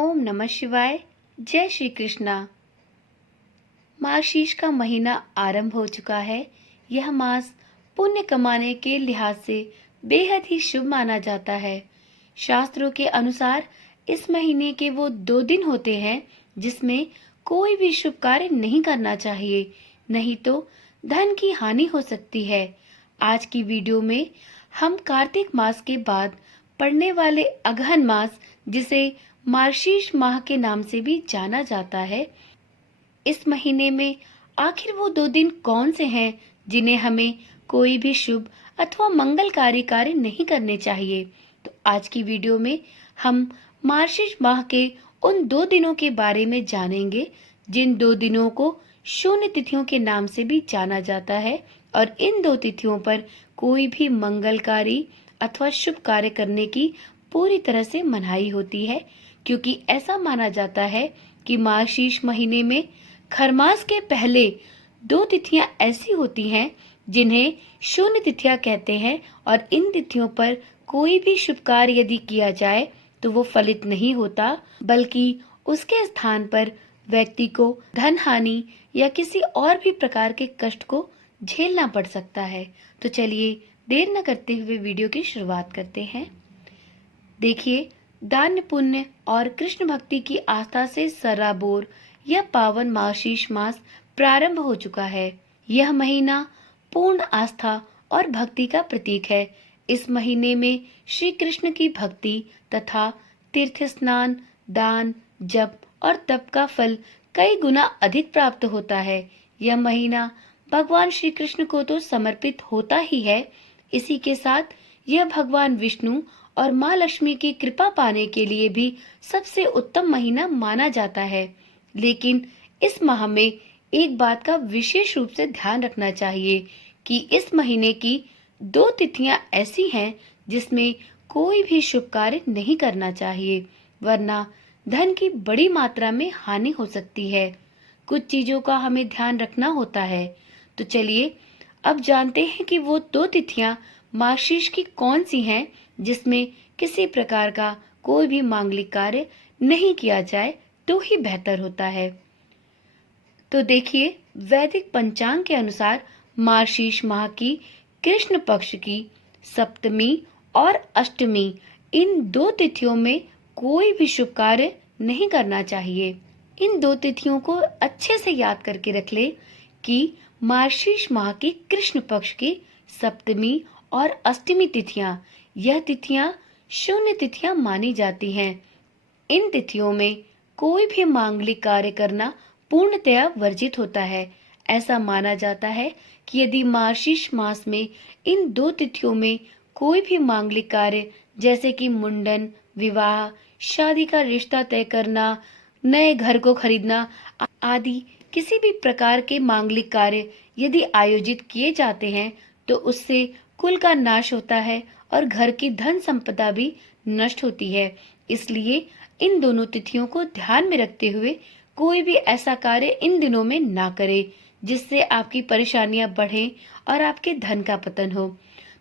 ओम नमः शिवाय। जय श्री कृष्णा। मार्गशीर्ष का महीना आरंभ हो चुका है। यह मास पुण्य कमाने के लिहाज से बेहद ही शुभ माना जाता है। शास्त्रों के अनुसार इस महीने के वो 2 दिन होते हैं जिसमें कोई भी शुभ कार्य नहीं करना चाहिए, नहीं तो धन की हानि हो सकती है। आज की वीडियो में हम कार्तिक मास के बाद पड़ने वाले अगहन मास, जिसे मार्गशीर्ष माह के नाम से भी जाना जाता है, इस महीने में आखिर वो 2 दिन कौन से हैं जिन्हें हमें कोई भी शुभ अथवा मंगलकारी कार्य नहीं करने चाहिए। तो आज की वीडियो में हम मार्गशीर्ष माह के उन 2 दिनों के बारे में जानेंगे जिन 2 दिनों को शून्य तिथियों के नाम से भी जाना जाता है, और इन 2 तिथियों पर कोई भी मंगलकारी अथवा शुभ कार्य करने की पूरी तरह से मनाही होती है, क्योंकि ऐसा माना जाता है कि मार्गशीर्ष महीने में खरमास के पहले 2 तिथियां ऐसी होती हैं जिन्हें शून्य तिथियां कहते हैं, और इन तिथियों पर कोई भी शुभ कार्य यदि किया जाए तो वो फलित नहीं होता, बल्कि उसके स्थान पर व्यक्ति को धन हानि या किसी और भी प्रकार के कष्ट को झेलना पड़ सकता है। तो चलिए देर न करते हुए वीडियो की शुरुआत करते हैं। देखिए, दान पुण्य और कृष्ण भक्ति की आस्था से सराबोर यह पावन मार्गशीर्ष मास प्रारंभ हो चुका है। यह महीना पूर्ण आस्था और भक्ति का प्रतीक है। इस महीने में श्री कृष्ण की भक्ति तथा तीर्थ स्नान, दान, जप और तप का फल कई गुना अधिक प्राप्त होता है। यह महीना भगवान श्री कृष्ण को तो समर्पित होता ही है, इसी के साथ यह भगवान विष्णु और माँ लक्ष्मी की कृपा पाने के लिए भी सबसे उत्तम महीना माना जाता है। लेकिन इस माह में एक बात का विशेष रूप से ध्यान रखना चाहिए कि इस महीने की 2 तिथियां ऐसी हैं जिसमें कोई भी शुभ कार्य नहीं करना चाहिए, वरना धन की बड़ी मात्रा में हानि हो सकती है। कुछ चीजों का हमें ध्यान रखना होता है। तो चलिए अब जानते हैं कि वो 2 तिथियां मार्गशीर्ष की कौन सी हैं जिसमें किसी प्रकार का कोई भी मांगलिक कार्य नहीं किया जाए तो ही बेहतर होता है। तो देखिए, वैदिक पंचांग के अनुसार मार्गशीर्ष माह की कृष्ण पक्ष की सप्तमी और अष्टमी, इन 2 तिथियों में कोई भी शुभ कार्य नहीं करना चाहिए। इन 2 तिथियों को अच्छे से याद करके रख ले कि मार्गशीर्ष माह की कृष्ण पक्ष की सप्तमी और अष्टमी तिथियां, यह तिथियां शून्य तिथियां मानी जाती हैं। इन तिथियों में कोई भी मांगलिक कार्य करना पूर्णतया वर्जित होता है। ऐसा माना जाता है कि यदि मार्गशीर्ष मास में इन 2 तिथियों में कोई भी मांगलिक कार्य, जैसे कि मुंडन, विवाह, शादी का रिश्ता तय करना, नए घर को खरीदना आदि किसी भी प्रकार के मांगलिक कार्य यदि आयोजित किए जाते हैं तो उससे कुल का नाश होता है और घर की धन संपदा भी नष्ट होती है। इसलिए इन दोनों तिथियों को ध्यान में रखते हुए कोई भी ऐसा कार्य इन दिनों में ना करे जिससे आपकी परेशानियां बढ़ें और आपके धन का पतन हो।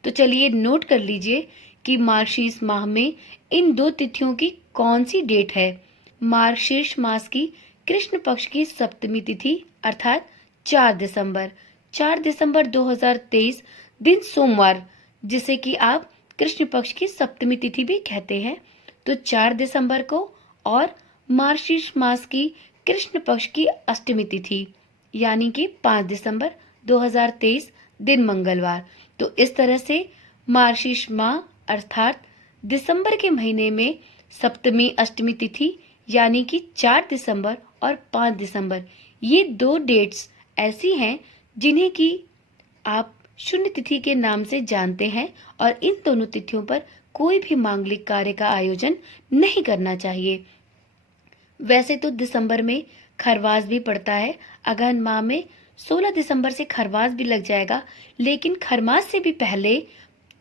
तो चलिए नोट कर लीजिए कि मार्गशीर्ष माह में इन 2 तिथियों की कौन सी डेट है। मार्गशीर्ष मास की कृष्ण पक्ष की सप्तमी तिथि अर्थात 4 दिसंबर 2023 दिन सोमवार, जिसे कि आप कृष्ण पक्ष की सप्तमी तिथि भी कहते हैं, तो 4 दिसंबर को, और मार्गशीर्ष मास की कृष्ण पक्ष की अष्टमी तिथि यानी कि 5 दिसंबर 2023 दिन मंगलवार। तो इस तरह से मार्गशीर्ष माह अर्थात दिसंबर के महीने में सप्तमी अष्टमी तिथि यानी कि 4 दिसंबर और 5 दिसंबर, ये 2 डेट्स ऐसी हैं जिन्हें कि आप शून्य तिथि के नाम से जानते हैं, और इन दोनों तिथियों पर कोई भी मांगलिक कार्य का आयोजन नहीं करना चाहिए। वैसे तो दिसंबर में खरवास भी पड़ता है। अगहन माह में 16 दिसंबर से खरवास भी लग जाएगा, लेकिन खरमास से भी पहले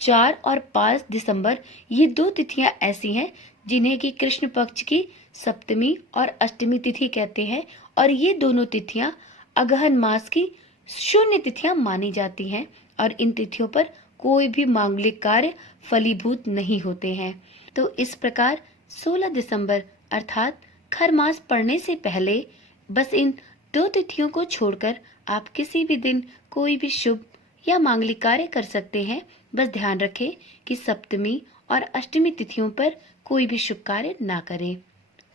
4 और 5 दिसंबर, ये 2 तिथियां ऐसी हैं जिन्हें कि कृष्ण पक्ष की सप्तमी और अष्टमी तिथि कहते हैं, और ये दोनों तिथियां अगहन मास की शून्य तिथियां मानी जाती हैं, और इन तिथियों पर कोई भी मांगलिक कार्य फलीभूत नहीं होते हैं। तो इस प्रकार 16 दिसंबर अर्थात खरमास पड़ने से पहले बस इन 2 तिथियों को छोड़कर आप किसी भी दिन कोई भी शुभ या मांगलिक कार्य कर सकते हैं। बस ध्यान रखें कि सप्तमी और अष्टमी तिथियों पर कोई भी शुभ कार्य ना करें।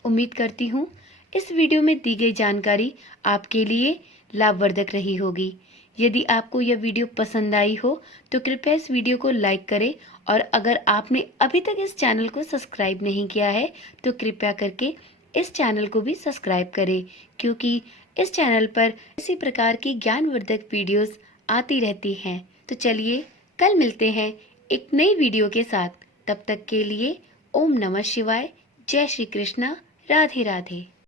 उम्मीद करती हूँ इस वीडियो में दी गई जानकारी आपके लिए लाभवर्धक रही होगी। यदि आपको यह वीडियो पसंद आई हो तो कृपया इस वीडियो को लाइक करें और अगर आपने अभी तक इस चैनल को सब्सक्राइब नहीं किया है तो कृपया करके इस चैनल को भी सब्सक्राइब करें, क्योंकि इस चैनल पर इसी प्रकार की ज्ञानवर्धक वीडियोस आती रहती हैं। तो चलिए कल मिलते हैं एक नई वीडियो के साथ। तब तक के लिए ओम नमः शिवाय, जय श्री कृष्णा, राधे राधे।